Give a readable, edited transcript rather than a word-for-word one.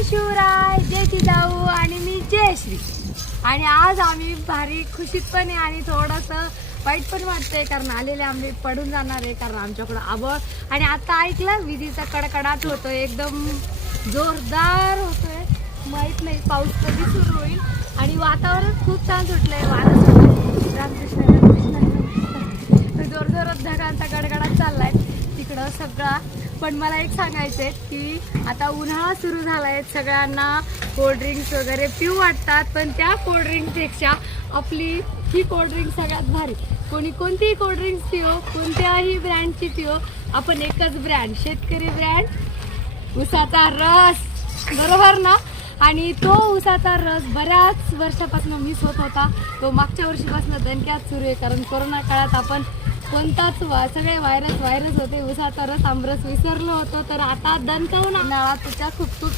जय शिवराय, जय जिजाऊ आणि मी जयश्री. आणि आज आम्ही भारी खुशीत पण आहे आणि थोडंसं वाईट पण वाटतंय कारण आलेले आंबे पडून जाणार आहे कारण आमच्याकडं आबळ. आणि आता ऐकलं विजेचा कडकडाट होतोय, एकदम जोरदार होतोय. माहित नाही पाऊस कधी सुरू होईल. आणि वातावरण खूप छान सुटलंय, वारं सुटलंय. रामकृष्ण जोरजोरात ढगांचा गडगडाट चाललाय तिकडं सगळा. पण मला एक सांगायचंय की आता उन्हाळा सुरू झालाय, सगळ्यांना कोल्ड्रिंक्स वगैरे पिऊ वाटतात, पण त्या कोल्ड्रिंक्सपेक्षा आपली ही कोल्ड्रिंक सगळ्यात भारी. कोणी कोणतीही कोल्ड्रिंक्स पिओ, कोणत्याही ब्रँडची पिओ, आपण एकच ब्रँड, शेतकरी ब्रँड, उसाचा रस, बरोबर ना. आणि तो उसाचा रस बऱ्याच वर्षापासून मिस होत होता. तो मागच्या वर्षीपासून दणक्यात सुरू आहे कारण कोरोना काळात आपण कोणताच सगळे व्हायरस होते, उसाचा रस आमरस विसरलो होतो. तर आता दणकावून नाळा तुझ्या खूप खूप